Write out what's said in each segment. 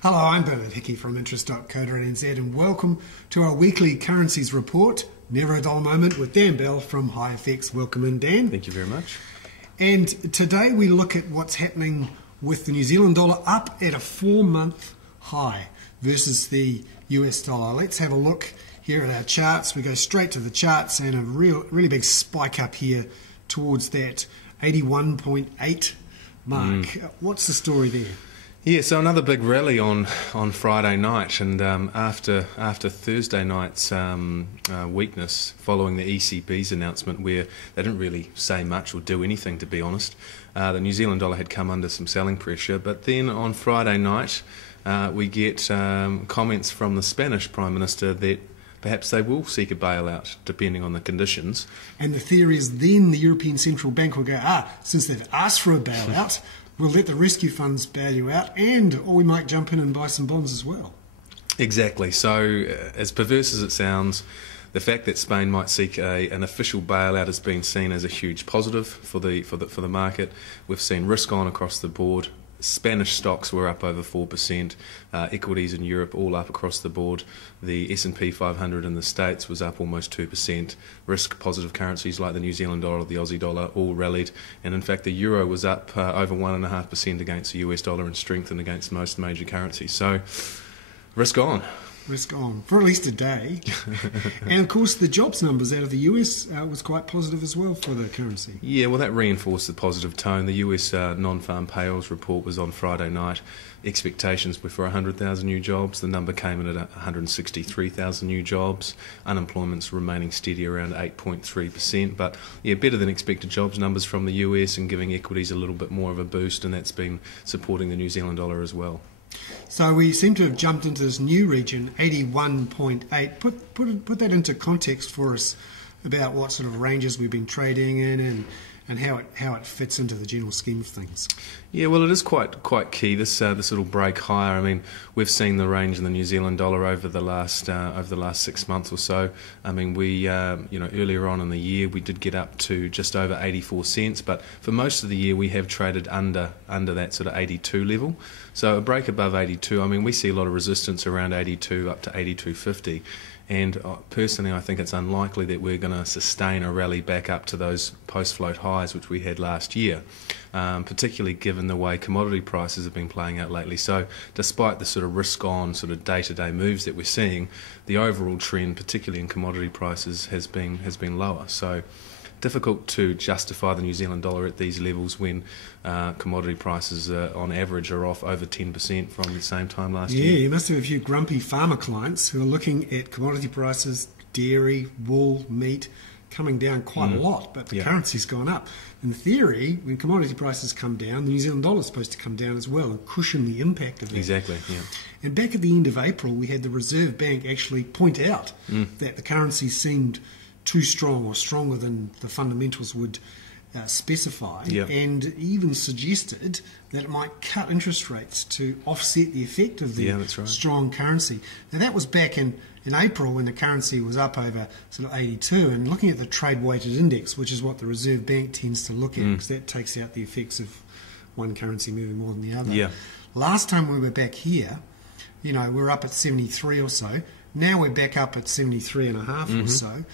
Hello, I'm Hickey from interest.co.nz and welcome to our weekly currencies report. Never a dull moment with Dan Bell from HiFX. Welcome in, Dan. Thank you very much. And today we look at what's happening with the New Zealand dollar up at a 4-month high versus the US dollar. Let's have a look here at our charts. We go straight to the charts and a really big spike up here towards that 81.8 mark. What's the story there? Yeah, so another big rally on Friday night, and after Thursday night's weakness following the ECB's announcement, where they didn't really say much or do anything, to be honest, the New Zealand dollar had come under some selling pressure. But then on Friday night, we get comments from the Spanish Prime Minister that perhaps they will seek a bailout, depending on the conditions. And the theory is then the European Central Bank will go, since they've asked for a bailout, we'll let the rescue funds bail you out, or we might jump in and buy some bonds as well. Exactly. So, as perverse as it sounds, the fact that Spain might seek an official bailout has been seen as a huge positive for the market. We've seen risk on across the board. Spanish stocks were up over 4%, equities in Europe all up across the board. The S&P 500 in the States was up almost 2%. Risk positive currencies like the New Zealand dollar or the Aussie dollar all rallied, and in fact the euro was up over 1.5% against the US dollar and strengthened against most major currencies. So risk on. Risk on, for at least a day. And of course the jobs numbers out of the US was quite positive as well for the currency. Yeah, well that reinforced the positive tone. The US non-farm payrolls report was on Friday night. Expectations were for 100,000 new jobs. The number came in at 163,000 new jobs. Unemployment's remaining steady around 8.3%. But yeah, better than expected jobs numbers from the US and giving equities a little bit more of a boost, and that's been supporting the New Zealand dollar as well. So we seem to have jumped into this new region, 81.8. Put that into context for us about what sort of ranges we've been trading in and how it fits into the general scheme of things. Yeah, well, it is quite key. This little break higher. I mean, we've seen the range in the New Zealand dollar over the last 6 months or so. I mean, we earlier on in the year we did get up to just over 84 cents, but for most of the year we have traded under that sort of 82 level. So a break above 82. I mean, we see a lot of resistance around 82 up to 82.50. And personally, I think it's unlikely that we're going to sustain a rally back up to those post-float highs which we had last year, particularly given the way commodity prices have been playing out lately. So despite the sort of risk-on sort of day-to-day moves that we're seeing, the overall trend, particularly in commodity prices, has been lower. So difficult to justify the New Zealand dollar at these levels when commodity prices on average are off over 10% from the same time last year. Yeah, you must have a few grumpy farmer clients who are looking at commodity prices, dairy, wool, meat, coming down quite a lot, but the currency's gone up. In theory, when commodity prices come down, the New Zealand dollar is supposed to come down as well and cushion the impact of that. Exactly, yeah. And back at the end of April, we had the Reserve Bank actually point out that the currency seemed too strong or stronger than the fundamentals would specify, and even suggested that it might cut interest rates to offset the effect of the strong currency. Now that was back in April when the currency was up over sort of 82, and looking at the trade weighted index, which is what the Reserve Bank tends to look at, because that takes out the effects of one currency moving more than the other. Yeah. Last time we were back here, we were up at 73 or so. Now we're back up at 73.5 or so.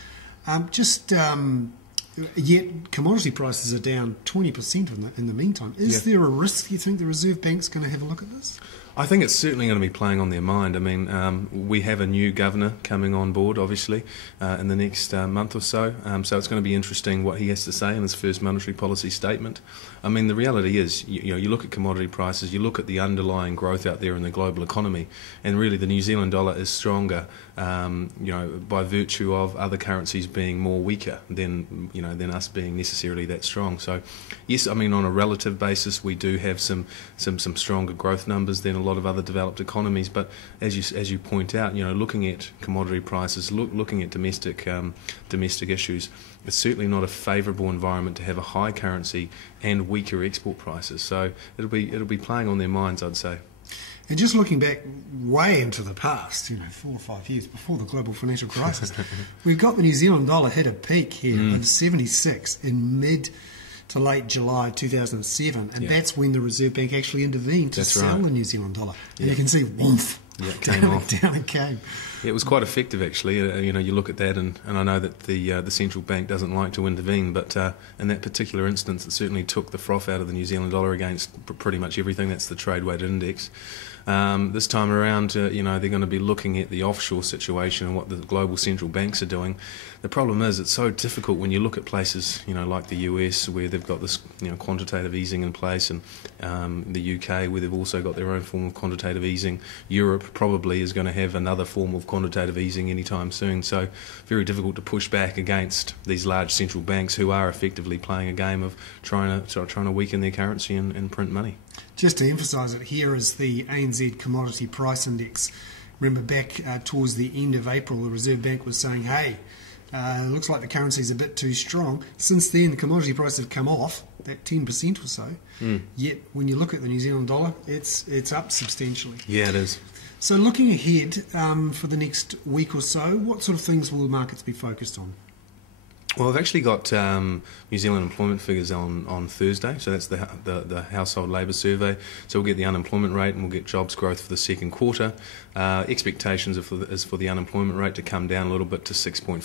Yet commodity prices are down 20% in the meantime. Is there a risk, you think, the Reserve Bank's going to have a look at this? I think it's certainly going to be playing on their mind. I mean, we have a new governor coming on board, obviously, in the next month or so. So it's going to be interesting what he has to say in his first monetary policy statement. I mean, the reality is, you look at commodity prices, you look at the underlying growth out there in the global economy, and really the New Zealand dollar is stronger, by virtue of other currencies being more weaker than us being necessarily that strong. So, yes, I mean, on a relative basis, we do have some stronger growth numbers than a lot of other developed economies. But as you point out, looking at commodity prices, looking at domestic issues, it's certainly not a favourable environment to have a high currency and weaker export prices. So it'll be playing on their minds, I'd say. And just looking back way into the past, 4 or 5 years before the global financial crisis, we've got the New Zealand dollar hit a peak here of 76 in to late July 2007, and that's when the Reserve Bank actually intervened to sell the New Zealand dollar. And you can see, woof, down it came. Yeah, it was quite effective, actually. You look at that, and I know that the central bank doesn't like to intervene, but in that particular instance, it certainly took the froth out of the New Zealand dollar against pretty much everything. That's the trade-weighted index. This time around, they're going to be looking at the offshore situation and what the global central banks are doing. The problem is it's so difficult when you look at places, like the US, where they've got this, quantitative easing in place, and the UK, where they've also got their own form of quantitative easing. Europe probably is going to have another form of quantitative easing anytime soon. So very difficult to push back against these large central banks who are effectively playing a game of trying to weaken their currency and print money. Just to emphasise it, here is the ANZ Commodity Price Index. Remember back towards the end of April, the Reserve Bank was saying, hey, it looks like the currency's a bit too strong. Since then, the commodity prices have come off, that 10% or so. Yet, when you look at the New Zealand dollar, it's up substantially. Yeah, it is. So looking ahead for the next week or so, what sort of things will the markets be focused on? Well, I've actually got New Zealand employment figures on Thursday, so that's the household labour survey. So we'll get the unemployment rate and we'll get jobs growth for the second quarter. Expectations is for the unemployment rate to come down a little bit to 6.5%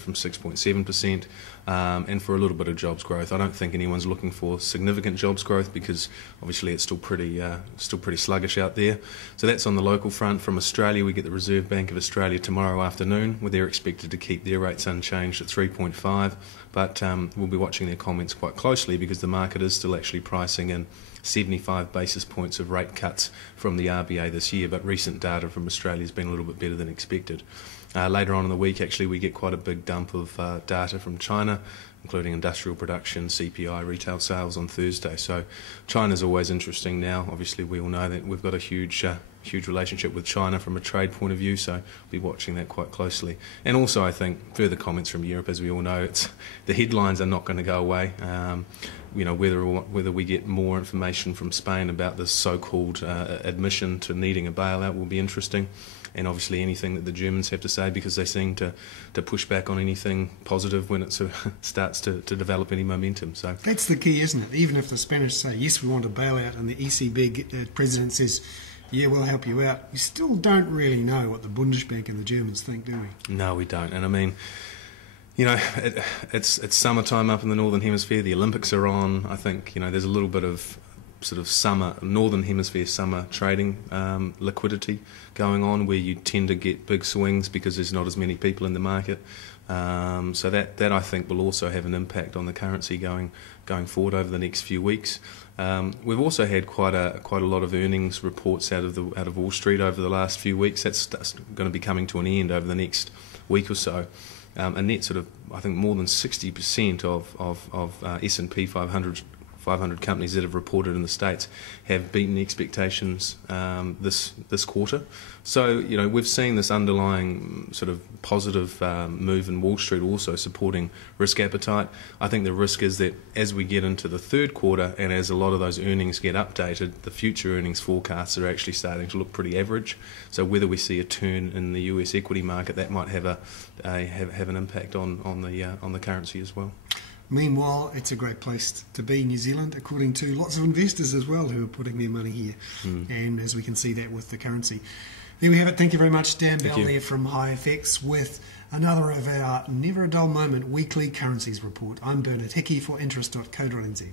from 6.7%, and for a little bit of jobs growth. I don't think anyone's looking for significant jobs growth because obviously it's still pretty sluggish out there. So that's on the local front. From Australia, we get the Reserve Bank of Australia tomorrow afternoon, where they're expected to keep their rates unchanged at 3.5, but we'll be watching their comments quite closely because the market is still actually pricing in 75 basis points of rate cuts from the RBA this year, but recent data from Australia has been a little bit better than expected. Later on in the week, actually, we get quite a big dump of data from China, including industrial production, CPI, retail sales on Thursday. So China's always interesting now. Obviously, we all know that we've got a huge relationship with China from a trade point of view, so we'll be watching that quite closely. And also, I think, further comments from Europe, as we all know, the headlines are not going to go away. Whether we get more information from Spain about this so-called admission to needing a bailout will be interesting. And obviously anything that the Germans have to say, because they seem to push back on anything positive when it sort of starts to develop any momentum. So that's the key, isn't it? Even if the Spanish say, yes, we want a bailout, and the ECB president says, yeah, we'll help you out, you still don't really know what the Bundesbank and the Germans think, do we? No, we don't. And I mean, it's summertime up in the Northern Hemisphere. The Olympics are on. I think, there's a little bit of sort of Northern Hemisphere summer trading liquidity going on, where you tend to get big swings because there's not as many people in the market. So that I think will also have an impact on the currency going forward over the next few weeks. We've also had quite a lot of earnings reports out of Wall Street over the last few weeks. That's going to be coming to an end over the next week or so. And net sort of, I think, more than 60% of S&P 500 companies that have reported in the States have beaten expectations this quarter. So, we've seen this underlying sort of positive move in Wall Street also supporting risk appetite. I think the risk is that as we get into the third quarter and as a lot of those earnings get updated, the future earnings forecasts are actually starting to look pretty average. So whether we see a turn in the US equity market, that might have an impact on the currency as well. Meanwhile, it's a great place to be, New Zealand, according to lots of investors as well who are putting their money here. And as we can see that with the currency. There we have it. Thank you very much, Dan Bell there from HiFX with another of our Never a Dull Moment weekly currencies report. I'm Bernard Hickey for interest.co.nz.